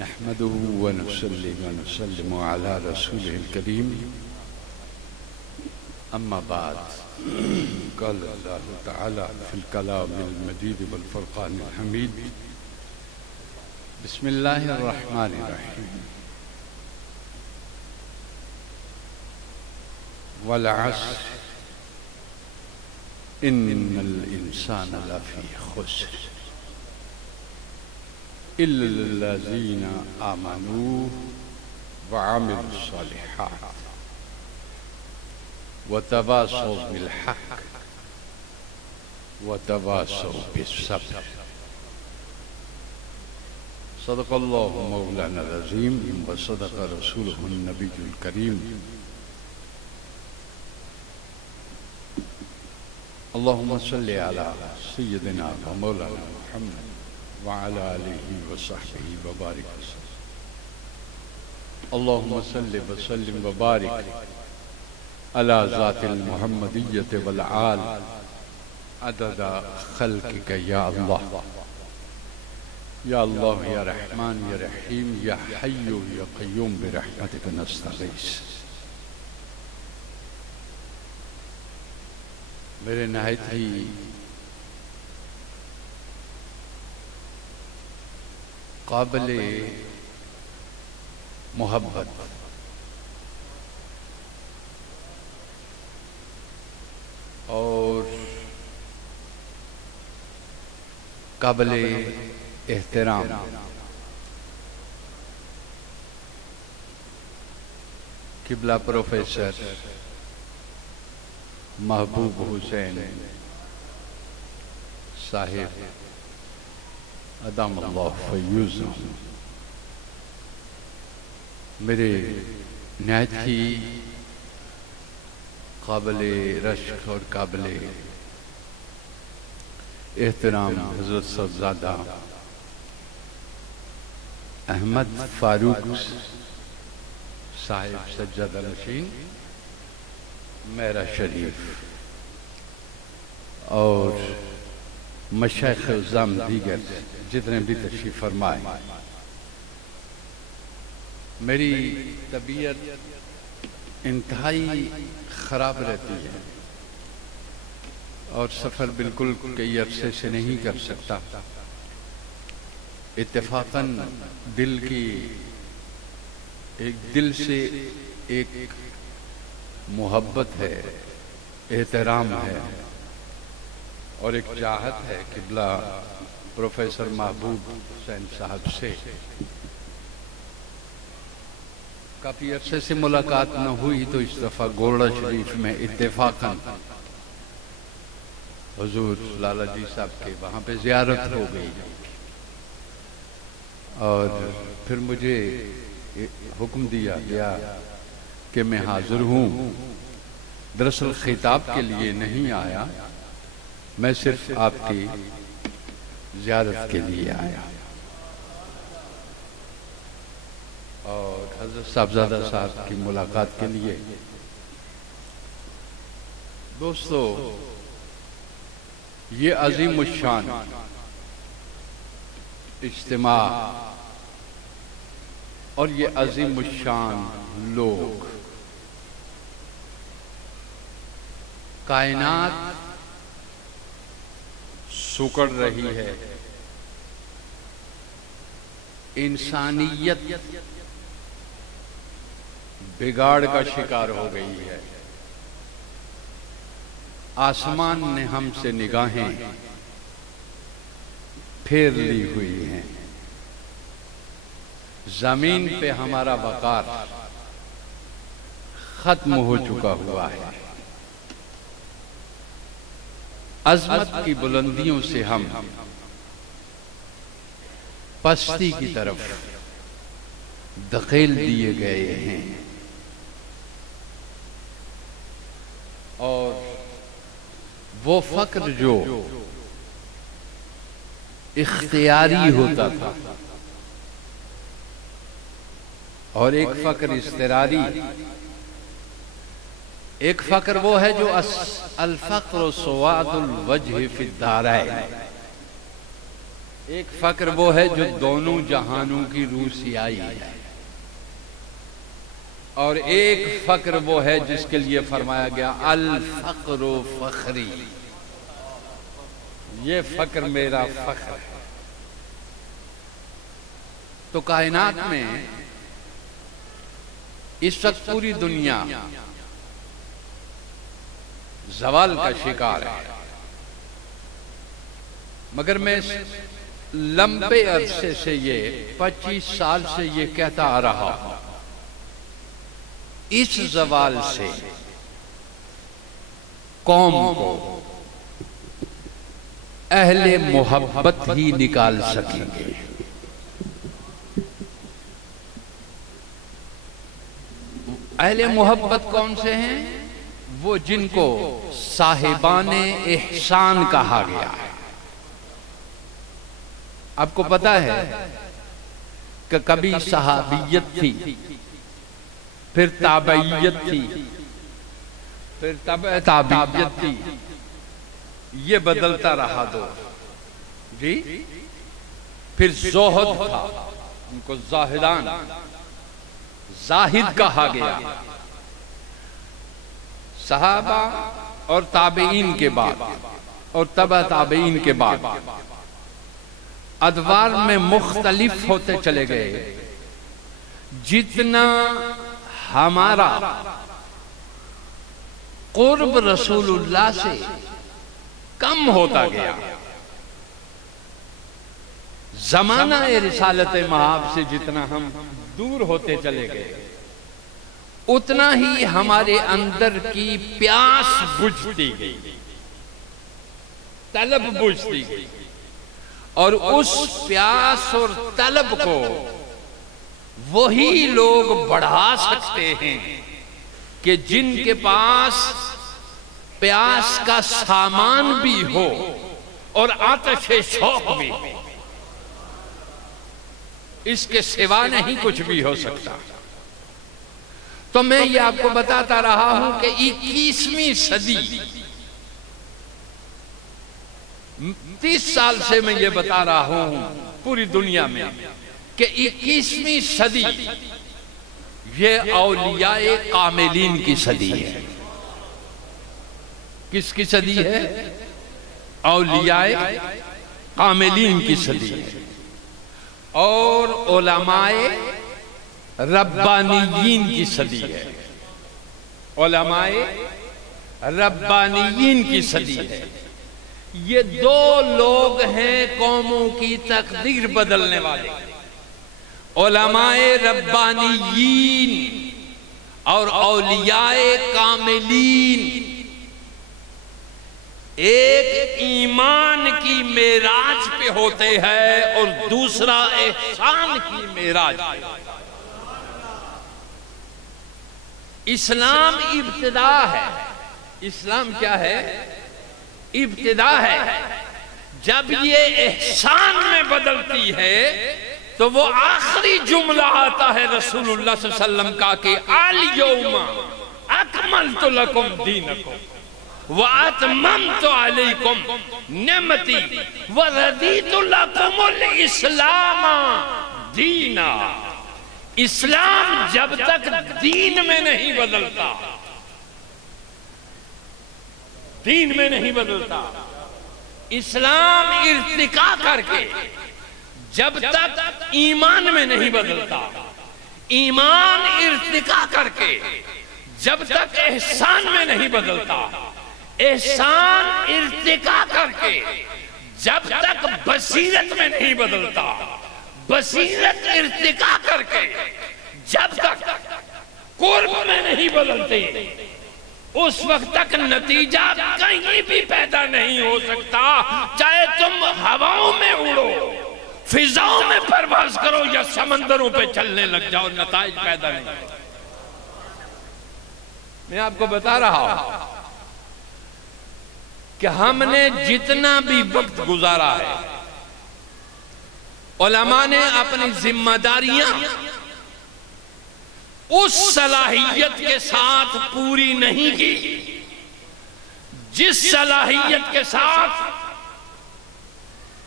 نحمده ونصلي ونسلم على رسوله الكريم أما بعد قال الله تعالى في الكلام المجيد والفرقان الحميد بسم الله الرحمن الرحيم والعصر إن الإنسان لفي خسر إلا الذين آمنوا وعملوا الصالحات وتواصوا بالحق وتواصوا بالصبر صدق الله مولانا العظيم وصدق رسوله النبي الكريم اللهم صل على سيدنا ومولانا محمد وعلى آله وصحبه وبارك وسلم اللهم صل وسلم وبارك على ذات المحمدية والآل عدد خلقك يا الله يا الله يا رحمن يا رحيم يا حي يا قيوم برحمتك نستغيث میرے نہایت ہی قابل محبت اور قابل احترام قبلہ پروفیسر محبوب حسین صاحب ادام اللہ فیوز میرے نہایت ہی قابل رشک اور قابل احترام حضرت صاحبزادہ احمد فاروق صاحب سجادہ نشین میرا شریف اور مشائخ عظام دیگر جتنے بھی تشریف فرمائے میری طبیعت انتہائی خراب رہتی ہے اور سفر بالکل کئی عرصے سے نہیں کر سکتا اتفاقاً دل سے ایک محبت ہے احترام ہے اور ایک چاہت ہے قبلہ پروفیسر محبوب حسین صاحب سے کافی عرصے سے ملاقات نہ ہوئی تو اس دفعہ گوڑا شریف میں اتفاقاً حضور لالا جی صاحب کے وہاں پہ زیارت ہو گئی اور پھر مجھے حکم دیا گیا کہ میں حاضر ہوں دراصل خطاب کے لیے نہیں آیا میں صرف آپ کی زیارت کے لیے آیا اور حضرت صاحبزادہ صاحب کی ملاقات کے لیے دوستو یہ عظیم الشان اجتماع اور یہ عظیم الشان لوگ کائنات سکڑ رہی ہے انسانیت بگاڑ کا شکار ہو گئی ہے آسمان نے ہم سے نگاہیں پھیر لی ہوئی ہیں زمین پہ ہمارا وقار ختم ہو چکا ہوا ہے عظمت کی بلندیوں سے ہم پستی کی طرف دھکیل دیے گئے ہیں اور وہ فقر جو اختیاری ہوتا تھا اور ایک فقر اضطراری ایک فقر وہ ہے جو الفقر سواد الوجہ فی الدارین ایک فقر وہ ہے جو دونوں جہانوں کی روسیائی ہے، اور ایک فقر وہ ہے جس کے لیے فرمایا گیا الفقر فخری، یہ فقر میرا فخر ہے۔ تو کائنات میں اس وقت پوری دنیا زوال کا شکار ہے، مگر میں لمبے عرصے سے یہ 25 سال سے یہ کہتا آ رہا ہوں، اس زوال سے قوم کو اہل محبت ہی نکال سکیں گے۔ اہل محبت کون سے ہیں؟ وہ جن کو صاحبان احسان کہا گیا ہے۔ آپ کو پتا ہے کہ کبھی صحابیت تھی، پھر تابعیت تھی، پھر تابعیت تھی، یہ بدلتا رہا دو جی۔ پھر زہد تھا، ان کو زاہدان، زاہد کہا گیا۔ صحابہ اور تابعین کے بعد اور تبع تابعین کے بعد ادوار میں مختلف ہوتے چلے گئے۔ جتنا ہمارا قرب رسول اللہ سے کم ہوتا گیا، زمانہ رسالت مآب سے جتنا ہم دور ہوتے چلے گئے، اتنا ہی ہمارے اندر کی پیاس بجھتی گئی، طلب بجھتی گئی، اور اس پیاس اور طلب کو وہی لوگ بڑھا سکتے ہیں کہ جن کے پاس پیاس کا سامان بھی ہو اور آتش شوق بھی ہو۔ اس کے سوا نہیں کچھ بھی ہو سکتا۔ تو میں یہ آپ کو بتاتا رہا ہوں کہ 21ویں صدی، 30 سال سے میں یہ بتا رہا ہوں پوری دنیا میں کہ 21ویں صدی یہ اولیاء کاملین کی صدی ہے۔ کس کی صدی ہے؟ اولیاء کاملین کی صدی ہے، اور علماء ربانیین کی صدی ہے۔ علماء ربانیین کی صدی ہے۔ یہ دو لوگ ہیں قوموں کی تقدیر بدلنے والے، علماء ربانیین اور اولیاء کاملین۔ ایک ایمان کی معراج پہ ہوتے ہیں اور دوسرا احسان کی معراج پہ۔ اسلام ابتدا ہے۔ اسلام کیا ہے؟ ابتدا ہے۔ جب یہ احسان میں بدلتی ہے تو وہ آخری جملہ آتا ہے رسول اللہ صلی اللہ علیہ وسلم کا کہ الیوم اکملت لکم دینکم وَأَتْمَمْتُ عَلَيْكُمْ نِعْمَتِي وَرَضِيتُ لَكُمُ الْإِسْلَامَ دِينًا۔ اسلام جب تک دین میں نہیں بدلتا، دین میں نہیں بدلتا، اسلام ارتقا کر کے جب تک ایمان میں نہیں بدلتا، ایمان ارتقا کر کے جب تک احسان میں نہیں بدلتا، احسان ارتقا کر کے جب تک بصیرت میں نہیں بدلتا، بصیرت ارتقا کر کے جب تک قرب میں نہیں بدلتے، اس وقت تک نتیجہ کہیں بھی پیدا نہیں ہو سکتا۔ چاہے تم ہواؤں میں اڑو، فضاؤں میں پرواز کرو یا سمندروں پہ چلنے لگ جاؤ، نتائج پیدا نہیں ہو۔ میں آپ کو بتا رہا ہوں کہ ہم نے جتنا بھی وقت گزارا ہے، علماء نے اپنی ذمہ داریاں اس صلاحیت کے ساتھ پوری نہیں کی جس صلاحیت کے ساتھ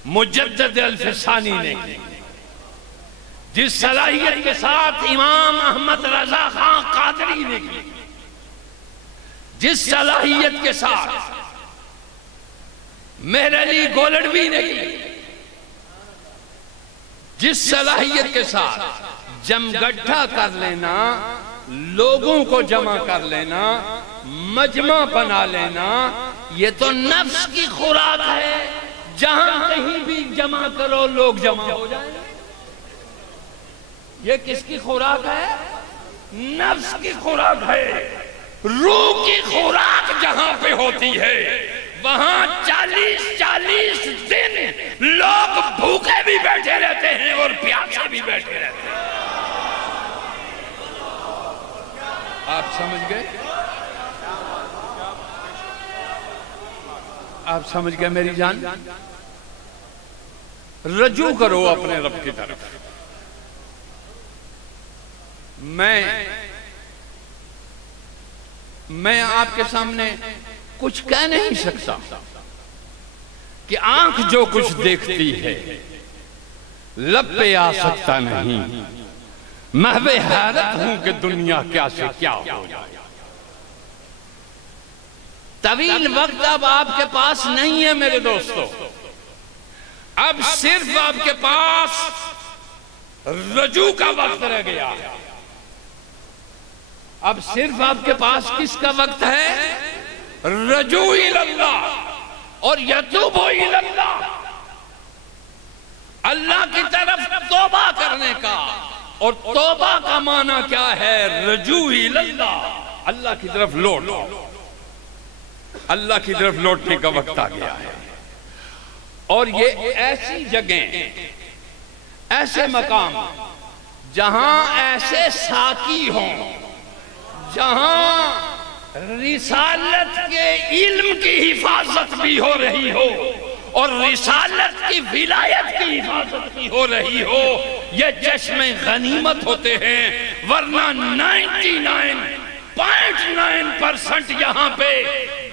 مجدد الفسانی نے کی، جس صلاحیت کے ساتھ امام احمد رضا خان قادری نے کی، جس صلاحیت کے ساتھ مہر علی گولڑوی نے کی، جس صلاحیت کے ساتھ جمگٹھا کر لینا، لوگوں کو جمع کر لینا، مجمع بنا لینا، یہ تو نفس کی خوراک ہے۔ جہاں کہیں بھی جمع کرو لوگ جمع ہو جائیں۔ یہ کس کی خوراک ہے؟ نفس کی خوراک ہے۔ روح کی خوراک جہاں پہ ہوتی ہے وہاں 40 دن لوگ بھوکے بھی بیٹھے رہتے ہیں اور پیاسے بھی بیٹھے رہتے ہیں۔ آپ سمجھ گئے؟ آپ سمجھ گئے میری جان؟ رجوع کرو اپنے رب کی طرف۔ میں آپ کے سامنے کچھ کہہ نہیں سکتا کہ آنکھ جو کچھ دیکھتی ہے لب پہ آ سکتا نہیں۔ محو حیرت ہوں کہ دنیا کیا سے کیا ہو جائے۔ طویل وقت اب آپ کے پاس نہیں ہے میرے دوستو، اب صرف آپ کے پاس رجوع کا وقت رہ گیا۔ اب صرف آپ کے پاس کس کا وقت ہے؟ رجوع اللہ اور یتوب اللہ، اللہ کی طرف توبہ کرنے کا۔ اور توبہ کا معنی کیا ہے؟ رجوع اللہ، اللہ کی طرف لوٹ، اللہ کی طرف لوٹنے کا وقت آ گیا ہے۔ اور یہ ایسی جگہیں، ایسے مقام جہاں ایسے ساقی ہوں، جہاں رسالت کے علم کی حفاظت بھی ہو رہی ہو اور رسالت کی ولایت کی حفاظت بھی ہو رہی ہو، یہ چشم غنیمت ہوتے ہیں۔ ورنہ 99.9% یہاں پہ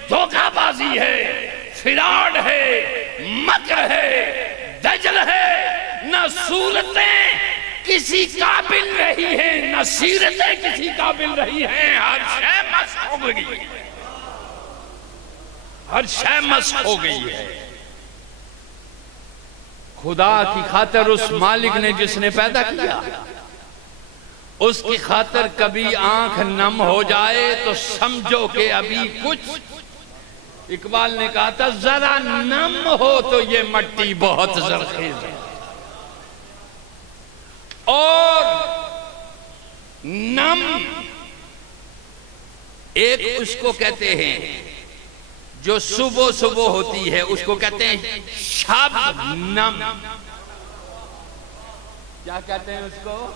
دھوکہ بازی ہے، فراڈ ہے، مکر ہے، دجل ہے۔ نہ صورتیں کسی قابل رہی ہیں، نہ سیرتیں کسی قابل رہی ہیں۔ ہر شے مسخ ہو گئی ہے، ہر شے مسخ ہو گئی ہے۔ خدا کی خاطر اس مالک نے جس نے پیدا کیا، اس کی خاطر کبھی آنکھ نم ہو جائے تو سمجھو کہ ابھی کچھ، اقبال نے کہا تھا ذرا نم ہو تو یہ مٹی بہت زرخیز ہے۔ اور نم ایک اس کو کہتے ہیں جو صبح ہوتی ہے، اس کو کہتے ہیں شب نم۔ کیا کہتے ہیں اس کو؟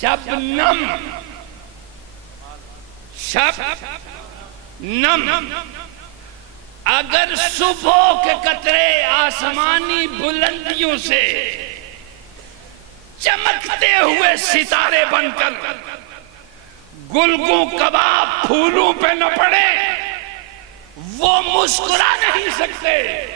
شب نم، شب نم۔ اگر صبح کے قطرے آسمانی بلندیوں سے چمکتے ہوئے ستارے بن کر گلگوں کباب پھولوں پہ نہ پڑے، وہ مسکرا نہیں سکتے۔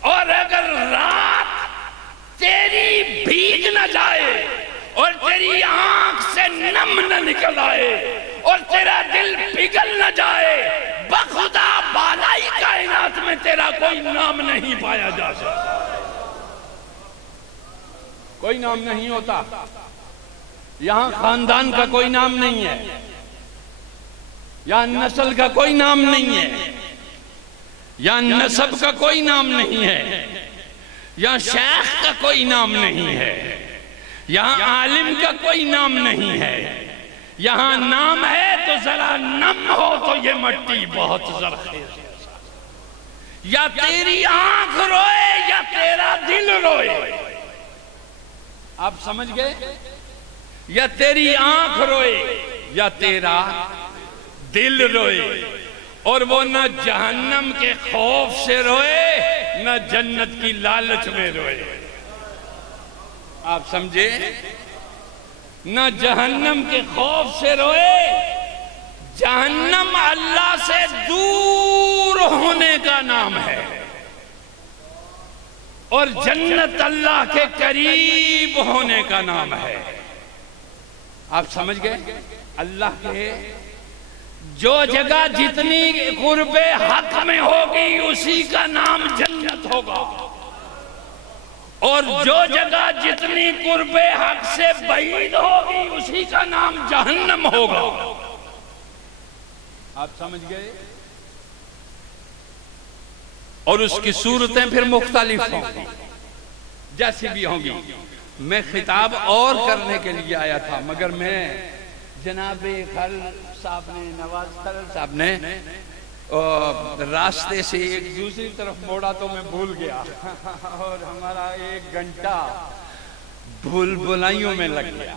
اور اگر رات تیری بھیگ نہ جائے اور تیری آنکھ سے نم نہ نکل آئے اور تیرا دل پگھل نہ جائے، بخدا بالائی کائنات میں تیرا کوئی نام نہیں پایا جا سکتا۔ کوئی نام نہیں ہوتا۔ یہاں خاندان کا کوئی نام نہیں ہے، یہاں نسل کا کوئی نام نہیں ہے، یہاں نسب کا کوئی نام نہیں ہے، یہاں شیخ کا کوئی نام نہیں ہے، یہاں عالم کا کوئی نام نہیں ہے۔ یہاں نام ہے تو ذرا نم ہو تو یہ مٹی بہت زرخیز ہے۔ یا تیری آنکھ روئے یا تیرا دل روئے۔ آپ سمجھ گئے؟ یا تیری آنکھ روئے یا تیرا دل روئے۔ اور وہ نہ جہنم کے خوف سے روئے نہ جنت کی لالچ میں روئے۔ آپ سمجھے؟ نہ جہنم کے خوف سے روئے، جہنم اللہ سے دور ہونے کا نام ہے۔ اور جنت اللہ کے قریب ہونے کا نام ہے۔ آپ سمجھ گئے؟ اللہ کے جو جگہ جتنی قرب حق میں ہوگی اسی کا نام جنت ہوگا، اور جو جگہ جتنی قرب حق سے بعید ہوگی اسی کا نام جہنم ہوگا۔ آپ سمجھ گئے؟ اور اس کی صورتیں پھر مختلف ہوں گی، جیسی بھی ہوں گی۔ میں خطاب اور کرنے کے لیے آیا تھا، مگر میں جناب خل صاحب نے، نواز خلل صاحب نے راستے سے ایک دوسری طرف موڑا تو میں بھول گیا، اور ہمارا 1 گھنٹہ بھول بھلائیوں میں لگ گیا۔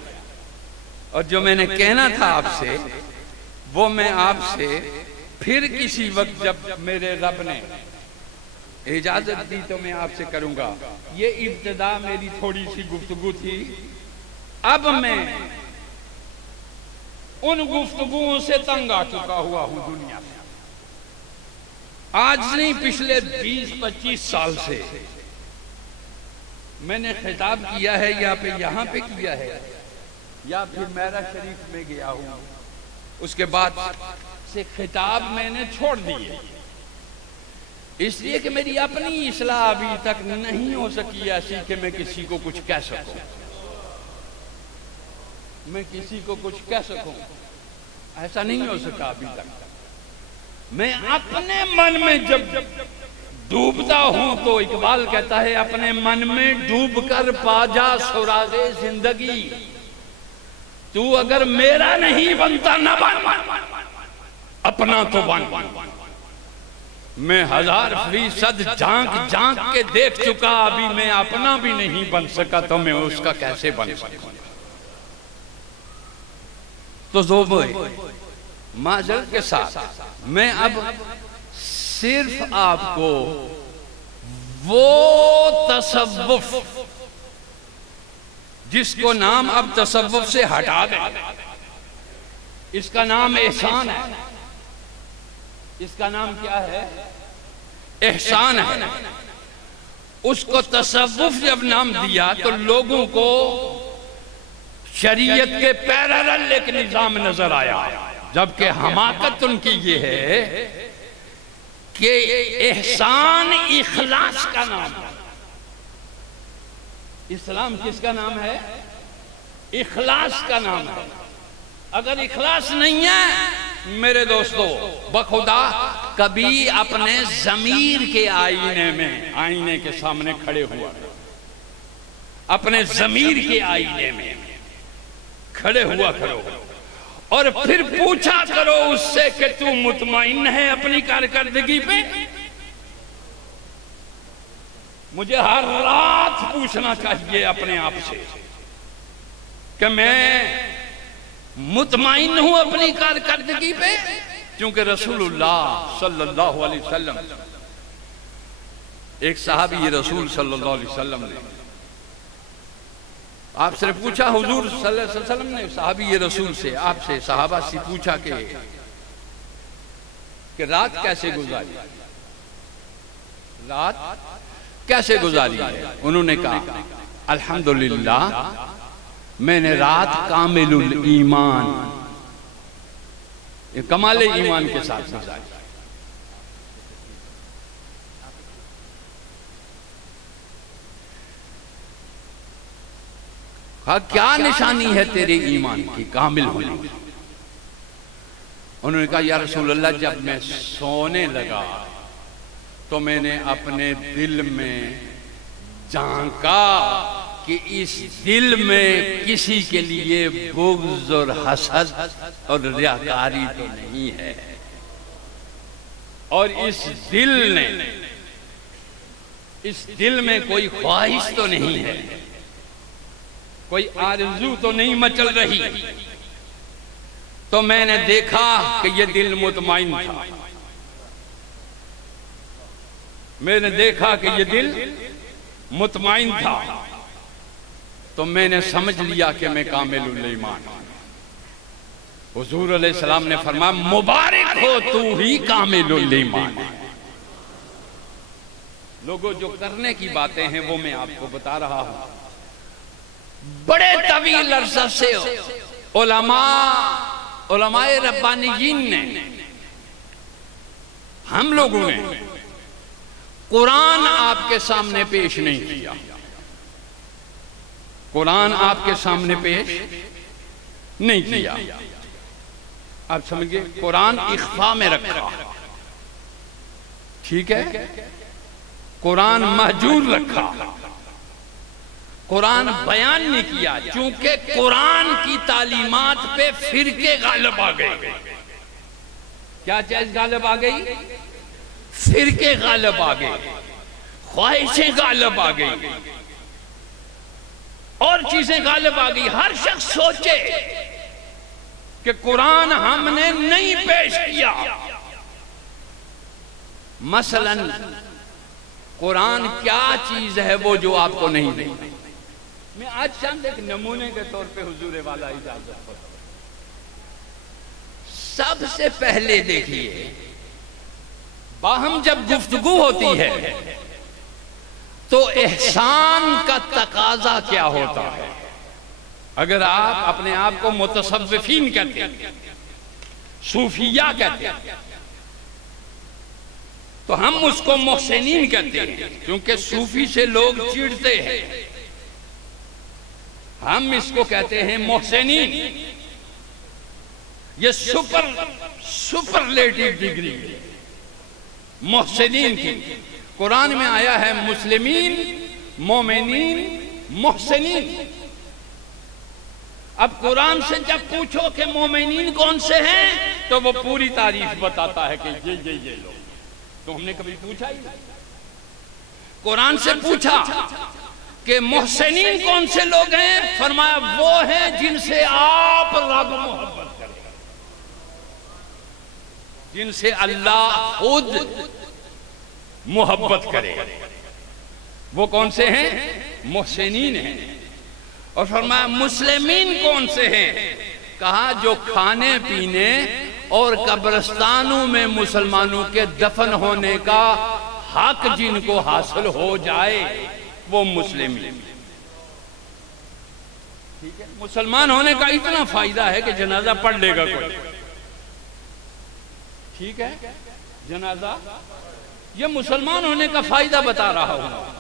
اور جو میں نے کہنا تھا آپ سے وہ میں آپ سے پھر کسی وقت جب میرے رب نے اجازت دی تو میں آپ سے کروں گا۔ یہ ابتدا میری تھوڑی سی گفتگو تھی، اب میں ان گفتگوؤں سے تنگ آ چکا ہوا ہوں دنیا میں۔ آج نہیں، پچھلے 20-25 سال سے میں نے خطاب کیا ہے، یہاں پہ کیا ہے، یا پھر میرا شریف میں گیا ہوں، اس کے بعد سے خطاب میں نے چھوڑ دیے، اس لیے کہ میری اپنی اصلاح ابھی تک نہیں ہو سکی ایسی کہ میں کسی کو کچھ کہہ سکوں، ایسا نہیں ہو سکا ابھی تک۔ میں اپنے من میں جب ڈوبتا ہوں تو اقبال کہتا ہے اپنے من میں ڈوب کر پا جا سراغ زندگی، تو اگر میرا نہیں بنتا نہ بن، اپنا تو بن۔ میں 1000% جھانک جھانک کے دیکھ چکا، ابھی میں اپنا بھی نہیں بن سکا تو میں اس کا کیسے بن سکوں؟ تو زوبوئے معذرت کے ساتھ میں اب صرف آپ کو وہ تصوف جس کو نام اب تصوف سے ہٹا دیں، اس کا نام احسان ہے، اس کا نام کیا ہے؟ احسان ہے۔ اس کو تصوف جب نام دیا تو لوگوں کو شریعت کے پیرالل ایک نظام نظر آیا، جبکہ حماقت ان کی یہ ہے کہ احسان اخلاص کا نام ہے۔ اسلام کس کا نام ہے؟ اخلاص کا نام ہے۔ اگر اخلاص نہیں ہے میرے دوستو، بخدا کبھی اپنے ضمیر کے آئینے کے سامنے کھڑے ہوا، اپنے ضمیر کے آئینے میں کھڑے ہوا کرو، اور پھر پوچھا کرو اس سے کہ تو مطمئن ہے اپنی کارکردگی پہ؟ مجھے ہر رات پوچھنا چاہیے اپنے آپ سے کہ میں مطمئن ہوں اپنی کارکردگی پہ، کیونکہ رسول اللہ صلی اللہ علیہ وسلم، ایک صحابی رسول صلی اللہ علیہ وسلم نے آپ سے پوچھا، حضور صلی اللہ علیہ وسلم نے صحابی رسول سے، آپ سے صحابہ سے پوچھا کہ رات کیسے گزاری، رات کیسے گزاری ہے؟ انہوں نے کہا الحمدللہ میں نے رات کامل الایمان، کمال ایمان کے ساتھ گزاری۔ کہا کیا نشانی ہے تیرے ایمان کی کامل ہونے کی؟ انہوں نے کہا یا رسول اللہ جب میں سونے لگا تو میں نے اپنے دل میں جھانکا کہ اس دل میں کسی کے لیے بغض اور حسد اور ریاکاری تو نہیں ہے، اور اس دل میں کوئی خواہش تو نہیں ہے، کوئی آرزو تو نہیں مچل رہی۔ تو میں نے دیکھا کہ یہ دل مطمئن تھا، میں نے دیکھا کہ یہ دل مطمئن تھا، تو میں نے سمجھ لیا کہ میں کامل الایمان ہوں۔ حضور علیہ السلام نے فرمایا مبارک ہو تو ہی کامل الایمان ہے۔ لوگوں جو کرنے کی باتیں ہیں وہ میں آپ کو بتا رہا ہوں. بڑے طویل عرصہ سے علماء ربانیین نے، ہم لوگوں نے قرآن آپ کے سامنے پیش نہیں کیا. قرآن آپ کے سامنے پیش نہیں کیا. آپ سمجھئے قرآن اخفاء میں رکھا، ٹھیک ہے، قرآن محجور رکھا، قرآن بیان نہیں کیا، چونکہ قرآن کی تعلیمات پہ فرقے غالب آ گئے. کیا چیز غالب آ گئی؟ فرقے غالب آ گئے، خواہشیں غالب آ گئی، اور چیزیں غالب آ گئی. ہر شخص سوچے کہ قرآن ہم نے نہیں پیش کیا. مثلا قرآن کیا چیز ہے وہ جو آپ کو نہیں دی؟ میں آج چند ایک نمونے کے طور پہ حضور والا اجازت کرتا ہوں. سب سے پہلے دیکھیے، باہم جب گفتگو ہوتی ہے تو احسان کا تقاضا کیا ہوتا ہے؟ اگر آپ اپنے آپ کو متصوفین کہتے ہیں، صوفیہ کہتے ہیں، تو ہم اس کو محسنین کہتے ہیں، کیونکہ صوفی سے لوگ چڑھتے ہیں. ہم اس کو کہتے ہیں محسنین. یہ سپرلیٹیو ڈگری محسنین کی. قرآن میں آیا ہے مسلمین، مومنین، محسنین. اب قرآن سے جب پوچھو کہ مومنین کون سے ہیں تو وہ پوری تعریف بتاتا ہے کہ یہ لوگ. تو ہم نے کبھی پوچھا ہی نہیں. قرآن سے پوچھا کہ محسنین کون سے لوگ ہیں، فرمایا وہ ہیں جن سے آپ رب محبت کریں، جن سے اللہ خود محبت کرے. وہ کون سے ہیں؟ محسنین ہیں. اور فرمایا مسلمین کون سے ہیں؟ کہا جو کھانے پینے اور قبرستانوں میں مسلمانوں کے دفن ہونے کا حق جن کو حاصل ہو جائے وہ مسلمین. ٹھیک ہے، مسلمان ہونے کا اتنا فائدہ ہے کہ جنازہ پڑھ لے گا کوئی. ٹھیک ہے، جنازہ، یہ مسلمان ہونے کا فائدہ بتا رہا ہوں.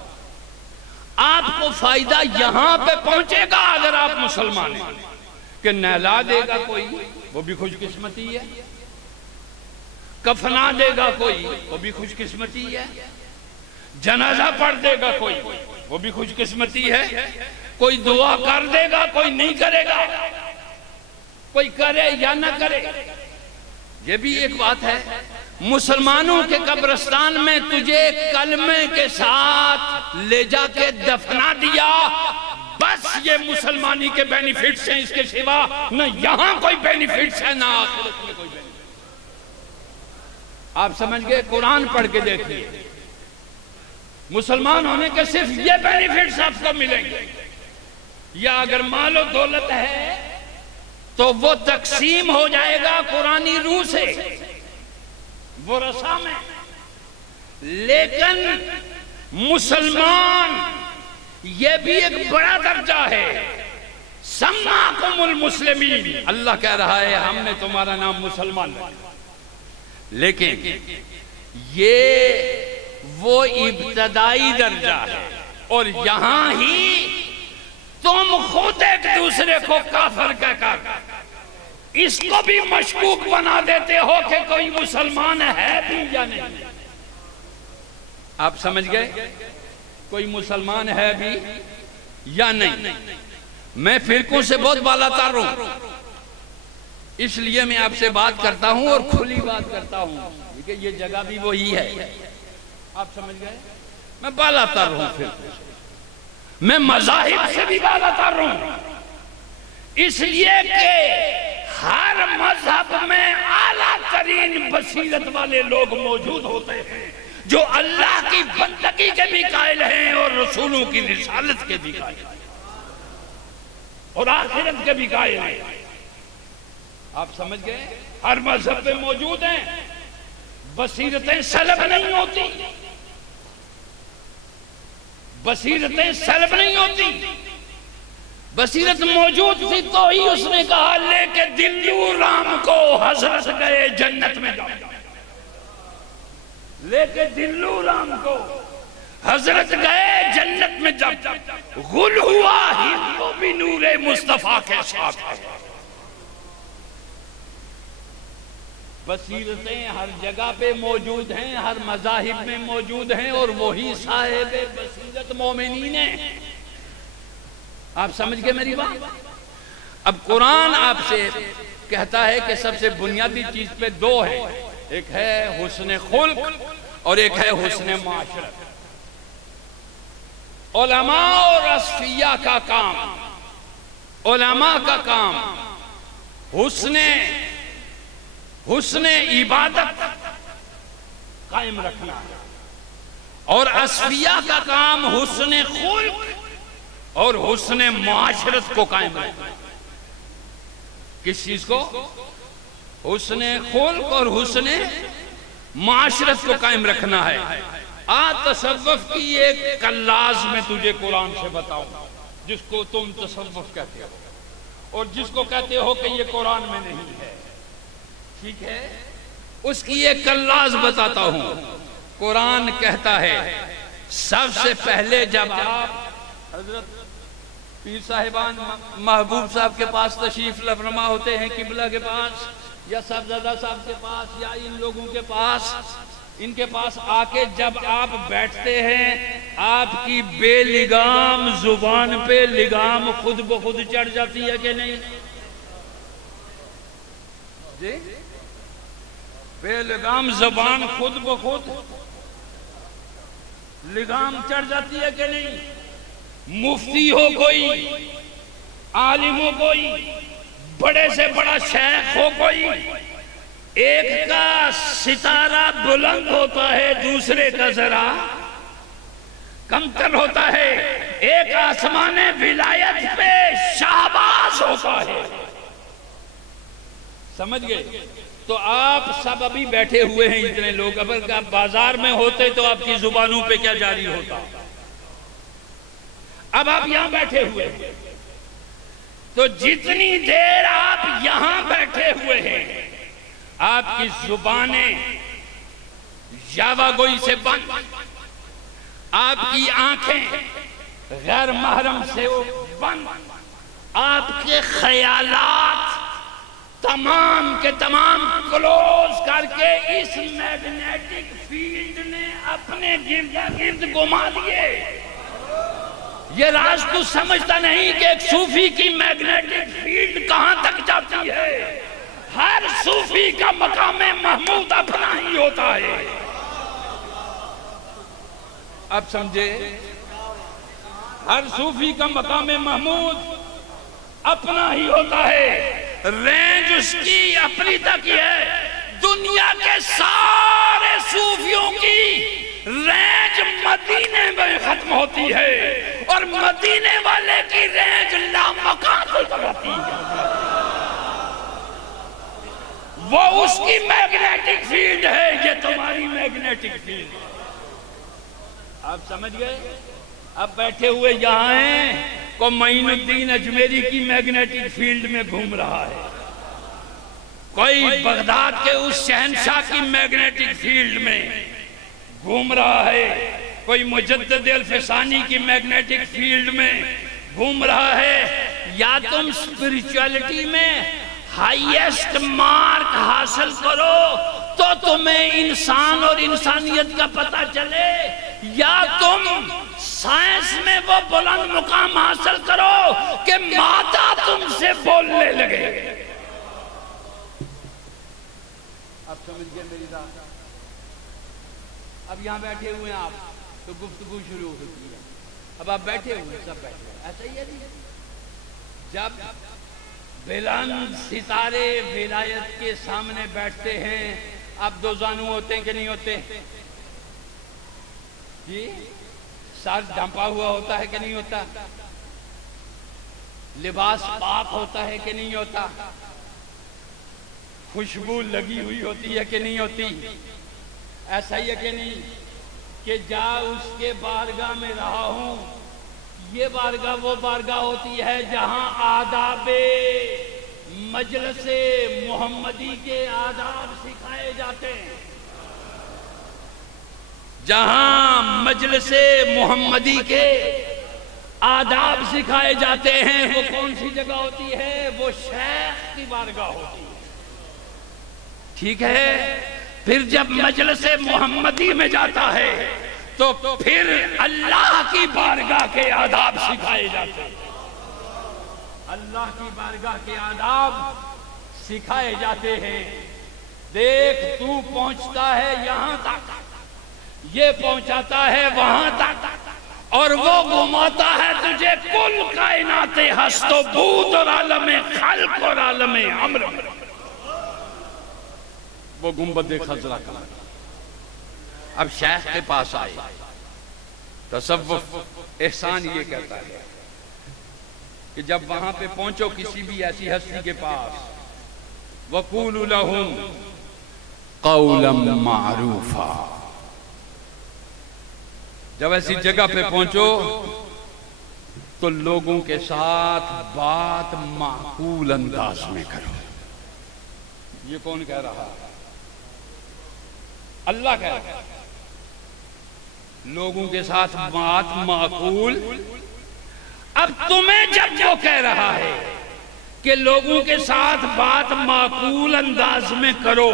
آپ کو فائدہ یہاں پہ پہنچے گا اگر آپ مسلمان ہیں کہ نہلا دے گا کوئی، وہ بھی خوش قسمتی ہے. کفنا دے گا کوئی، وہ بھی خوش قسمتی ہے. جنازہ پڑھ دے گا کوئی، وہ بھی خوش قسمتی ہے. کوئی دعا کر دے گا، کوئی نہیں کرے گا. کوئی کرے یا نہ کرے. یہ بھی ایک بات ہے. مسلمانوں کے قبرستان میں تجھے کلمے کے ساتھ لے جا کے دفنا دیا، بس یہ مسلمانی کے بینیفٹس ہیں. اس کے سوا نہ یہاں کوئی بینیفٹس ہے نہ آخرت میں کوئی بینیفٹس. آپ سمجھ گئے؟ قرآن پڑھ کے دیکھیے، مسلمان ہونے کے صرف یہ بینیفٹس آپ کو ملیں گے. یا اگر مال و دولت ہے تو وہ تقسیم ہو جائے گا قرآنی روح سے ورثہ میں. لیکن مسلمان یہ بھی ایک بڑا درجہ ہے. سماکم المسلمین، اللہ کہہ رہا ہے ہم نے تمہارا نام مسلمان رکھا. لیکن یہ وہ ابتدائی درجہ ہے، اور یہاں ہی تم خود ایک دوسرے کو کافر کہہ کر اس کو بھی مشکوک بنا دیتے ہو کہ کوئی مسلمان ہے بھی یا نہیں. آپ سمجھ گئے؟ کوئی مسلمان ہے بھی یا نہیں. میں فرقوں سے بہت بالا تر ہوں، اس لیے میں آپ سے بات کرتا ہوں اور کھلی بات کرتا ہوں کیونکہ یہ جگہ بھی وہی ہے. آپ سمجھ گئے؟ میں بالا تر ہوں فرقوں سے، میں مذاہب سے بھی بالا تر ہوں، اس لیے کہ ہر مذہب میں اعلیٰ ترین بصیرت والے لوگ موجود ہوتے ہیں جو اللہ کی بندگی کے بھی قائل ہیں اور رسولوں کی رسالت کے بھی قائل ہیں اور آخرت کے بھی قائل ہیں. آپ سمجھ گئے؟ ہر مذہب میں موجود ہیں. بصیرتیں سلب نہیں ہوتی. بصیرتیں سلب نہیں ہوتی، بصیرت موجود تھی تو ہی اس نے کہا لے کے دلو رام کو حضرت گئے جنت میں جاؤ، لے کے دلو رام کو حضرت گئے جنت میں جب غل ہوا ہندو بھی نور مصطفیٰ کے ساتھ ہے۔ بصیرتیں ہر جگہ پہ موجود ہیں، ہر مذاہب میں موجود ہیں، اور وہی صاحب بصیرت مومنین ہیں۔ آپ سمجھ گئے میری بات؟ اب قرآن آپ سے کہتا ہے کہ سب سے بنیادی چیز پہ دو ہیں، ایک ہے حسن خلق اور ایک ہے حسن معاشرت۔ علماء اور اصفیاء کا کام، علماء کا کام حسن عبادت قائم رکھنا ہے، اور اصفیاء کا کام حسن خلق اور حسن معاشرت کو قائم رکھنا ہے۔ کس چیز کو؟ حسن خلق اور حسن معاشرت کو قائم رکھنا ہے۔ تصوف کی ایک کلاز میں تجھے قرآن سے بتاؤں، جس کو تم تصوف کہتے ہو اور جس کو کہتے ہو کہ یہ قرآن میں نہیں ہے، ٹھیک ہے؟ اس کی ایک کلاز بتاتا ہوں۔ قرآن کہتا ہے سب سے پہلے جب آپ حضرت پیر صاحبان محبوب صاحب کے پاس تشریف فرما ہوتے ہیں، قبلہ کے پاس یا صاحبزادہ صاحب کے پاس یا ان لوگوں کے پاس، ان کے پاس آ کے جب آپ بیٹھتے ہیں، آپ کی بے لگام زبان پہ لگام خود بخود چڑھ جاتی ہے کہ نہیں؟ جی بے لگام زبان خود بخود لگام چڑھ جاتی ہے کہ نہیں؟ مفتی ہو کوئی، عالم ہو کوئی، بڑے سے بڑا شیخ ہو کوئی، ایک کا ستارہ بلند ہوتا ہے، دوسرے کا ذرا کمتر ہوتا ہے، ایک آسمان ولایت پہ شہباز ہوتا ہے، سمجھ گئے؟ تو آپ سب ابھی بیٹھے ہوئے ہیں اتنے لوگ، اگر آپ بازار میں ہوتے تو آپ کی زبانوں پہ کیا جاری ہوتا؟ اب آپ یہاں بیٹھے ہوئے ہیں، تو جتنی دیر آپ یہاں بیٹھے ہوئے ہیں آپ کی زبانیں یاوہ گوئی سے بند، آپ کی آنکھیں غیر محرم سے بند، آپ کے خیالات تمام کے تمام کلوز کر کے اس میگنیٹک فیلڈ نے اپنے گرد گرد گھما دیے۔ یہ راز تو سمجھتا نہیں کہ ایک صوفی کی میگنیٹک فیلڈ کہاں تک جاتی ہے۔ ہر صوفی کا مقام محمود اپنا ہی ہوتا ہے۔ اب سمجھے؟ ہر صوفی کا مقام محمود اپنا ہی ہوتا ہے، رینج اس کی اپنی تک ہی ہے۔ دنیا کے سارے صوفیوں کی رینج مدینے میں ختم ہوتی ہے، اور مدینے والے کی رینج لامکان تک رہتی ہے۔ وہ اس کی میگنیٹک فیلڈ ہے، یہ تمہاری میگنیٹک فیلڈ ہے۔ آپ سمجھ گئے؟ اب بیٹھے ہوئے یہاں ہیں، کو معین الدین اجمیری کی میگنیٹک فیلڈ میں گھوم رہا ہے، کوئی بغداد کے اس شہنشاہ کی میگنیٹک فیلڈ میں گھوم رہا ہے، کوئی مجدد الفسانی کی میگنیٹک فیلڈ میں گھوم رہا ہے۔ یا تم اسپریچولیٹی میں ہائیسٹ مارک حاصل کرو تو تمہیں انسان اور انسانیت کا پتہ چلے، یا تم سائنس میں وہ بلند مقام حاصل کرو کہ مادہ تم سے بولنے لگے۔ اب سمجھ گئے میری بات؟ اب یہاں بیٹھے ہوئے ہیں آپ تو گفتگو شروع ہوتی ہے، اب آپ بیٹھے ہوئے سب بیٹھے ہیں، ایسا ہی ہے نہیں؟ جب بلند ستارے ولایت کے سامنے بیٹھتے ہیں، اب دو زانو ہوتے ہیں کہ نہیں ہوتے؟ جی سر ڈھانپا ہوا ہوتا ہے کہ نہیں ہوتا؟ لباس پاک ہوتا ہے کہ نہیں ہوتا؟ خوشبو لگی ہوئی ہوتی ہے کہ نہیں ہوتی؟ ایسا ہی ہے کہ نہیں؟ کہ جا اس کے بارگاہ میں رہا ہوں. یہ بارگاہ وہ بارگاہ ہوتی ہے جہاں آداب مجلس محمدی کے آداب سکھائے جاتے ہیں. جہاں مجلس محمدی کے آداب سکھائے جاتے ہیں وہ کون سی جگہ ہوتی ہے؟ وہ شیخ کی بارگاہ ہوتی ہے. ٹھیک ہے. پھر جب مجلس محمدی میں جاتا ہے تو پھر اللہ کی بارگاہ کے آداب سکھائے جاتے ہیں. اللہ کی بارگاہ کے آداب سکھائے جاتے ہیں. دیکھ تو پہنچتا ہے یہاں تک، یہ پہنچاتا ہے وہاں تک، اور وہ گھماتا ہے تجھے کل کائنات ہست و بود اور عالم خلق اور عالم امر. وہ گنبد خضرا کا. اب شیخ کے پاس آئے. تصوف احسان یہ کہتا ہے کہ جب وہاں پہ پہنچو کسی بھی ایسی ہستی کے پاس، وَقُولُ لَهُمْ قَوْلًا مَعْرُوفًا، جب ایسی جگہ پہ پہنچو تو لوگوں کے ساتھ بات معقول انداز میں کرو. یہ کون کہہ رہا ہے؟ اللہ کہہ رہا ہے. لوگوں کے ساتھ بات معقول. اب تمہیں جب وہ کہہ رہا ہے کہ لوگوں کے ساتھ بات معقول انداز میں کرو،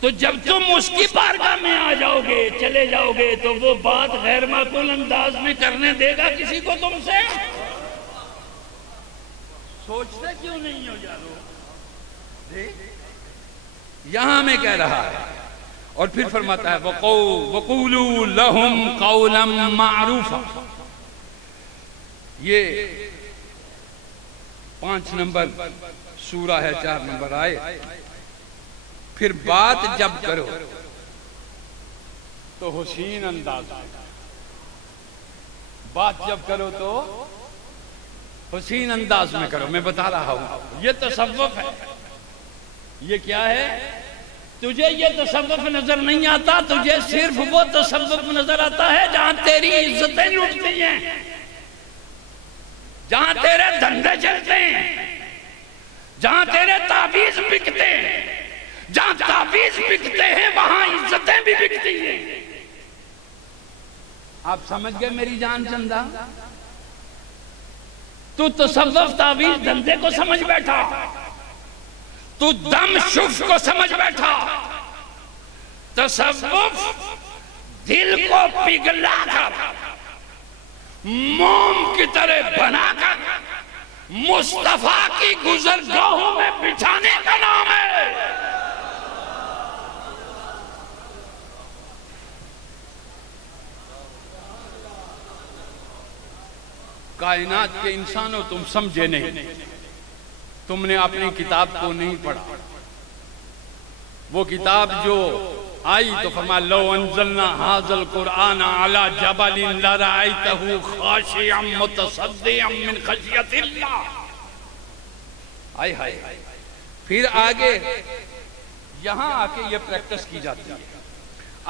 تو جب تم اس کی بارگاہ میں آ جاؤ گے، چلے جاؤ گے، تو وہ بات غیر معقول انداز میں کرنے دے گا کسی کو تم سے؟ سوچتے کیوں نہیں ہو جانو؟ یہاں میں کہہ رہا ہے. اور پھر فرماتا ہے وَقُولُوا لَهُمْ قَوْلًا مَعْرُوفًا. یہ 5 نمبر سورہ ہے، 4 نمبر آئے. پھر بات جب کرو تو حسین انداز میں. بات جب کرو تو حسین انداز میں کرو. میں بتا رہا ہوں یہ تصوف ہے. یہ کیا ہے؟ تجھے یہ تصوف نظر نہیں آتا، تجھے صرف وہ تصوف نظر آتا ہے جہاں تیری عزتیں لوٹتی ہیں، جہاں تیرے دھندے چلتے ہیں، جہاں تیرے تعویذ بکتے ہیں. جہاں تعویذ بکتے ہیں وہاں عزتیں بھی بکتی ہیں. آپ سمجھ گئے میری جان چندہ؟ تو تصوف تعویذ دھندے کو سمجھ بیٹھا، تو دم شف کو سمجھ بیٹھا. تصوف دل کو پگھلا کر، موم کی طرح بنا کر مصطفیٰ کی گزرگاہوں میں بچھانے کا نام ہے. کائنات کے انسانوں تم سمجھے نہیں، تم نے اپنی کتاب کو نہیں پڑھا. وہ کتاب جو آئی تو فرمایا لو انزلنا ھذا القرآن علی جبل لرأیتہ خاشعا متصدعا من خشیۃ اللہ. آئے ہائے. پھر آگے یہاں آ کے یہ پریکٹس کی جاتی ہے.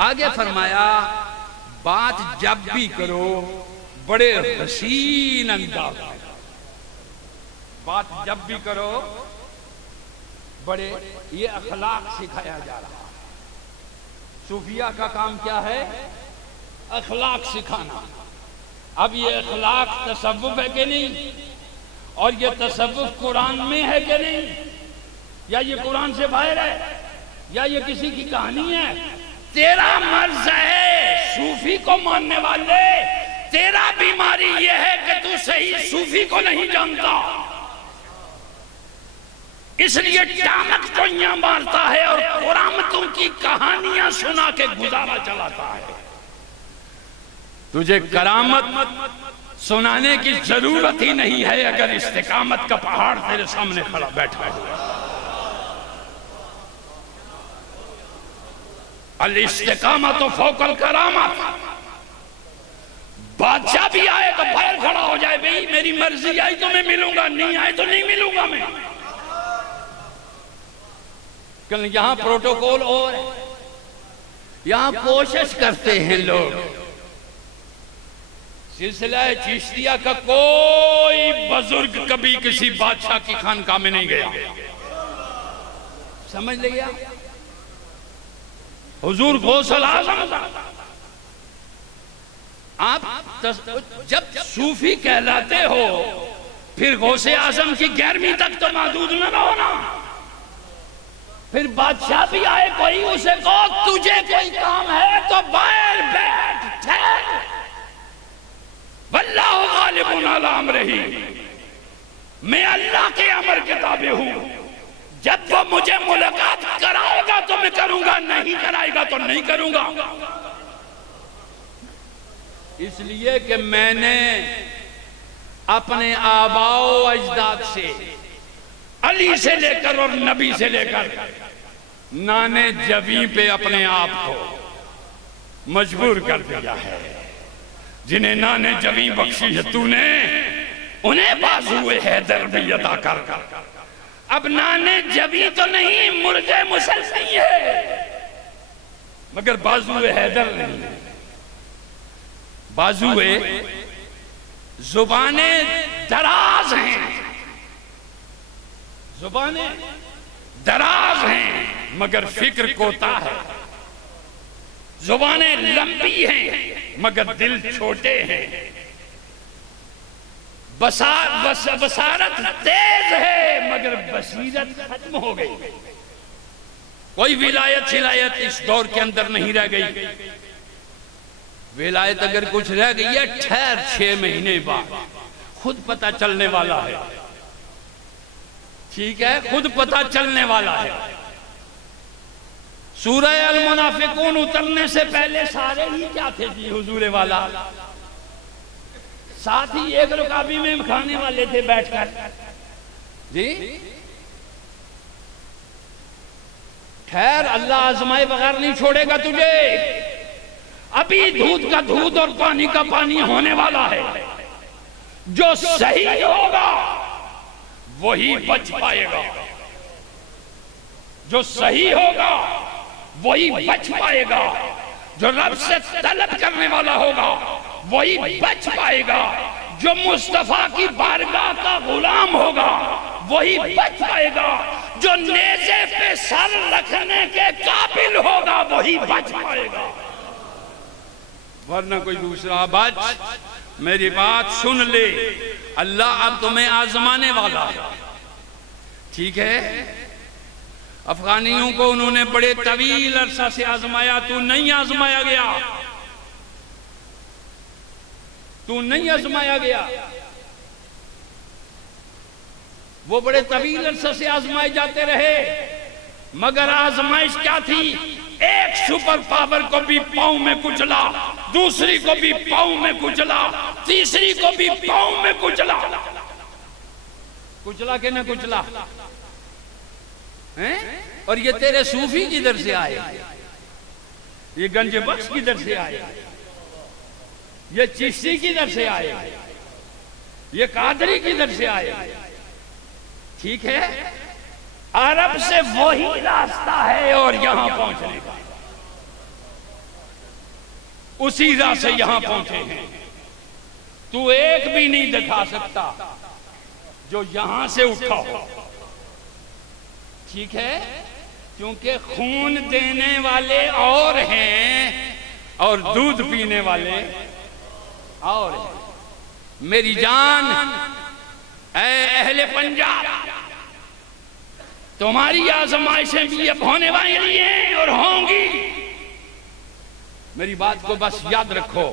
آگے فرمایا بات جب بھی کرو بڑے حسین انداز میں. بات جب بھی کرو بڑے، یہ اخلاق سکھایا جا رہا ہے. صوفیہ کا کام کیا ہے؟ اخلاق سکھانا. اب یہ اخلاق تصوف ہے کہ نہیں؟ اور یہ تصوف قرآن میں ہے کہ نہیں؟ یا یہ قرآن سے باہر ہے؟ یا یہ کسی کی کہانی ہے؟ تیرا مرض ہے صوفی کو ماننے والے. تیرا بیماری یہ ہے کہ تو صحیح صوفی کو نہیں جانتا، اس لیے ٹانک ٹوئیاں مارتا ہے اور قرامتوں کی کہانیاں سنا کے گزارا چلاتا ہے. تجھے کرامت سنانے کی ضرورت ہی نہیں ہے اگر استقامت کا پہاڑ تیرے سامنے کھڑا بیٹھا ہوا ہے. الاستقامت فوق الکرامت. بادشاہ بھی آئے تو باہر کھڑا ہو جائے، بھئی میری مرضی آئی تو میں ملوں گا، نہیں آئے تو نہیں ملوں گا میں. کہ یہاں پروٹوکول اور ہے. یہاں کوشش کرتے ہیں لوگ، سلسلہ چشتیہ کا کوئی بزرگ کبھی کسی بادشاہ کی خانقاہ میں نہیں گیا، سمجھ لے گیا؟ حضور غوث الاعظم، آپ جب صوفی کہلاتے ہو پھر غوث اعظم کی 11ویں تک تو محدود نہ ہونا، پھر بادشاہ بھی آئے کوئی اسے کہو تجھے کوئی کام ہے تو باہر بیٹھ ٹھہر، واللہ غالب علی امرہ، میں اللہ کے امر کے تابع ہوں، جب وہ مجھے ملاقات کرائے گا تو میں کروں گا، نہیں کرائے گا تو نہیں کروں گا، اس لیے کہ میں نے اپنے آباء و اجداد سے، علی سے لے کر اور نبی سے لے کر نانے جویں پہ اپنے آپ کو مجبور کر دیا ہے، جنہیں نانے جویں بخشی ہے تو نے، انہیں بازوئے حیدر بھی عطا کر، اب نانے جویں تو نہیں، مرغے مسلسی ہے، مگر بازوئے حیدر نہیں، بازوئے زبانیں دراز ہیں، زبانیں دراز ہیں مگر فکر کوتا ہے، زبانیں لمبی ہیں مگر دل چھوٹے ہیں، بصارت تیز ہے مگر بصیرت ختم ہو گئی، کوئی ولایت شلایت اس دور کے اندر نہیں رہ گئی، ولایت اگر کچھ رہ گئی ہے ٹھہر 6 مہینے بعد خود پتہ چلنے والا ہے، ٹھیک ہے، خود پتہ چلنے والا ہے۔ سورہ المنافقون اترنے سے پہلے سارے ہی کیا تھے جی حضور والا، ساتھ ہی ایک رکابی میں کھانے والے تھے بیٹھ کر، جی خیر اللہ آزمائے بغیر نہیں چھوڑے گا تجھے، ابھی دودھ کا دودھ اور پانی کا پانی ہونے والا ہے، جو صحیح ہوگا وہی بچ پائے گا، جو صحیح ہوگا وہی بچ پائے گا، جو رب سے طلب کرنے والا ہوگا وہی بچ پائے گا، جو مصطفیٰ کی بارگاہ کا غلام ہوگا وہی بچ پائے گا، جو نیزے پہ سر رکھنے کے قابل ہوگا وہی بچ پائے گا، ورنہ کوئی دوسرا بچ۔ میری بات سن لے، اللہ اب تمہیں آزمانے والا ہے، ٹھیک ہے؟ افغانیوں کو انہوں نے بڑے طویل عرصہ سے آزمایا، تو نہیں آزمایا گیا، تو نہیں آزمایا گیا، وہ بڑے طویل عرصہ سے آزمائے جاتے رہے، مگر آزمائش کیا تھی؟ ایک سپر پاور کو بھی پاؤں میں کچلا، دوسری کو بھی پاؤں میں کچلا، تیسری کو بھی پاؤں میں کچلا، کچلا کہ نہ کچلا، اور یہ تیرے صوفی کدھر سے آئے، یہ گنج بخش کدھر سے آئے، یہ چشتی کدھر سے آئے، یہ قادری کدھر سے آئے، ٹھیک ہے؟ عرب سے وہی راستہ ہے اور یہاں پہنچنے کا، اسی راہ سے یہاں پہنچے ہیں، تو ایک بھی نہیں دکھا سکتا جو یہاں سے اٹھا ہو، ٹھیک ہے؟ کیونکہ خون دینے والے اور ہیں اور دودھ پینے والے اور ہیں۔ میری جان، اے اہل پنجاب، تمہاری آزمائشیں بھی اب ہونے والی ہیں اور ہوں گی، میری بات کو بس یاد رکھو،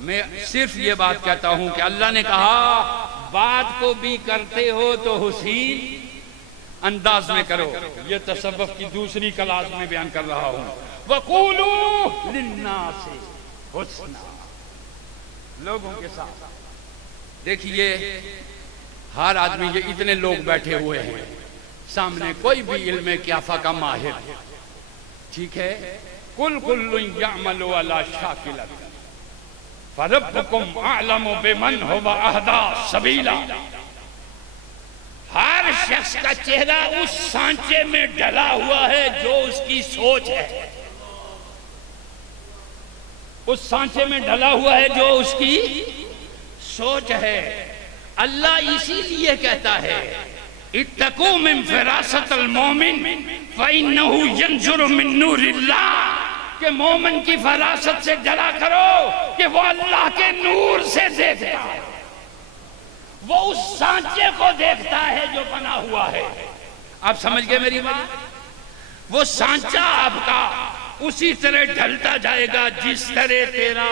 میں صرف یہ بات کہتا ہوں کہ اللہ نے کہا بات کو بھی کرتے ہو تو حسین انداز میں کرو، یہ تصوف کی دوسری کلاس میں بیان کر رہا ہوں، وَقُولُوا لِلنَّاسِ حُسْنًا، لوگوں کے ساتھ۔ دیکھیے ہر آدمی، یہ اتنے لوگ بیٹھے ہوئے ہیں سامنے، کوئی بھی علم کیافہ کا ماہر، ٹھیک ہے؟ کل کل یعمل علی شاکلۃ فربکم اعلم بمن هو اہدی سبیلا، ہر شخص کا چہرہ اس سانچے میں ڈلا ہوا ہے جو اس کی سوچ ہے، اس سانچے میں ڈلا ہوا ہے جو اس کی سوچ ہے۔ اللہ اسی لیے کہتا ہے اتقوا من فراست المومن فإنه ينظر من نور اللہ، کہ مومن کی فراست سے ڈرا کرو کہ وہ اللہ کے نور سے دیکھتا ہے، وہ اس سانچے کو دیکھتا ہے جو بنا ہوا ہے۔ آپ سمجھ گئے میری بات؟ وہ سانچہ آپ کا اسی طرح ڈھلتا جائے گا جس طرح تیرا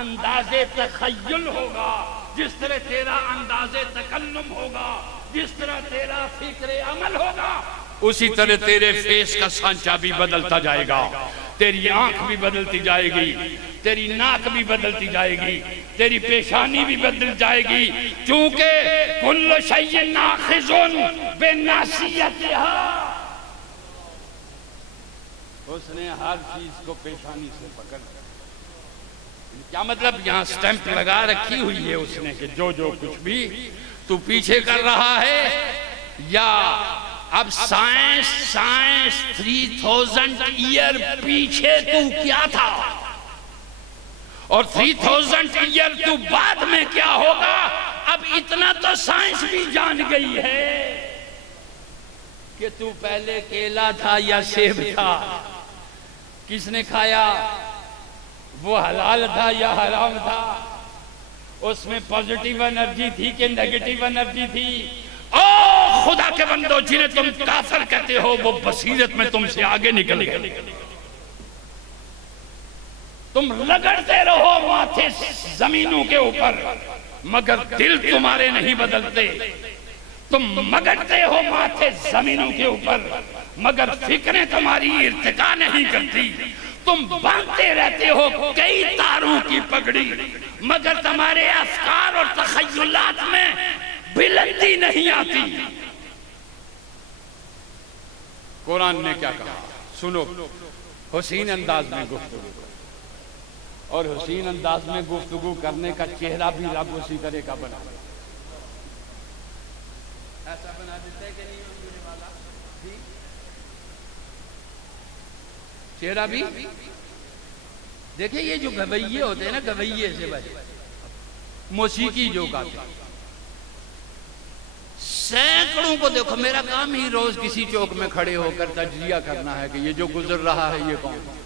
انداز تخیل ہوگا، جس طرح تیرا انداز تکلم ہوگا، جس طرح تیرا فکر عمل ہوگا، اسی طرح تیرے فیس کا سانچہ بھی بدلتا جائے گا۔ تیری آنکھ بھی بدلتی جائے گی، تیری ناک بھی بدلتی جائے گی، تیری پیشانی بھی بدل جائے گی، چونکہ کل شیء ناخذ بناصیتہا، اس نے ہر چیز کو پیشانی سے پکڑ لیا۔ کیا مطلب؟ یہاں سٹیمپ لگا رکھی ہوئی ہے اس نے کہ جو کچھ بھی تو پیچھے کر رہا ہے، یا اب سائنس 3000 ایئر پیچھے تو کیا تھا اور 3000 ایئر تو بعد میں کیا ہوگا، اب اتنا تو سائنس بھی جان گئی ہے کہ تو پہلے کیلا تھا یا سیب تھا، کس نے کھایا، وہ حلال تھا یا حرام تھا، اس میں پازیٹیو انرجی تھی کہ نیگیٹیو انرجی تھی۔ او خدا کے بندو، جنہیں تم کافر کہتے ہو وہ بصیرت میں تم سے آگے نکل گئے، تم لگڑتے رہو ماتھے زمینوں کے اوپر مگر دل تمہارے نہیں بدلتے، تم مگڑتے ہو ماتھے زمینوں کے اوپر مگر فکریں تمہاری ارتقا نہیں کرتی، تم باندھتے رہتے ہو کئی تاروں کی پگڑی مگر تمہارے افکار اور تخیلات میں بلندی نہیں آتی۔ قرآن نے کیا کہا سنو، حسین انداز میں گفتگو کرو، اور حسین انداز میں گفتگو کرنے کا چہرہ بھی رب اسی طرح کا بنا، ایسا بنا دیتا ہے کہ نہیں میرے والا چہرہ بھی۔ دیکھیں یہ جو گویے ہوتے ہیں نا، گویے سے بھائی موسیقی جو گاتے ہیں، سینکڑوں کو دیکھو، میرا کام ہی روز کسی چوک میں کھڑے ہو کر تجزیہ کرنا ہے کہ یہ جو گزر رہا ہے یہ کون ہے۔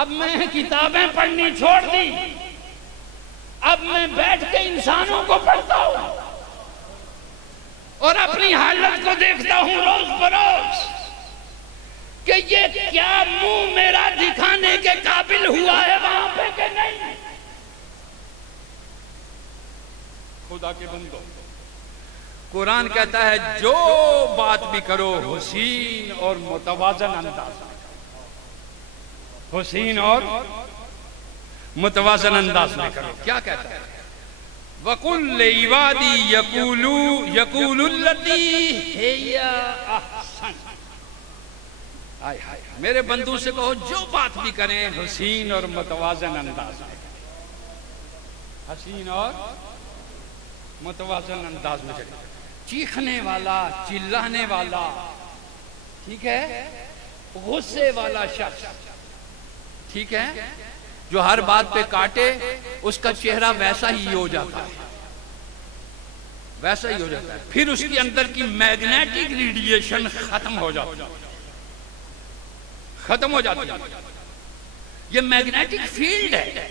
اب میں کتابیں پڑھنی چھوڑ دی، اب میں بیٹھ کے انسانوں کو پڑھتا ہوں اور اپنی حالت کو دیکھتا ہوں روز بروز کہ یہ کیا منہ میرا دکھانے کے قابل ہوا ہے وہاں پہ کہ نہیں۔ خدا کے بندو، قرآن کہتا ہے جو بات بھی کرو حسین اور متوازن انداز میں، حسین اور متوازن انداز میں کرو۔ کیا کہتا ہے؟ وَقُلْ لِعِبَادِي يَقُولُ الَّتِي هِيَ أَحْسَنُ، میرے بندوں سے کہو جو بات بھی کریں حسین اور متوازن انداز میں، حسین اور متوازن انداز میں چلے۔ چیخنے والا، چلانے والا، ٹھیک ہے، غصے والا شخص، ٹھیک ہے، جو ہر بات پہ کاٹے، اس کا چہرہ ویسا ہی ہو جاتا ہے، ویسا ہی ہو جاتا ہے، پھر اس کے اندر کی میگنیٹک ریڈیشن ختم ہو جاتی ہے، ختم ہو جاتی ہے۔ یہ میگنیٹک فیلڈ ہے،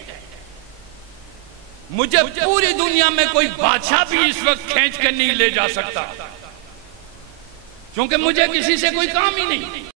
مجھے پوری دنیا میں کوئی بادشاہ بھی اس وقت کھینچ کے نہیں لے جا سکتا، کیونکہ مجھے کسی سے کوئی کام ہی نہیں۔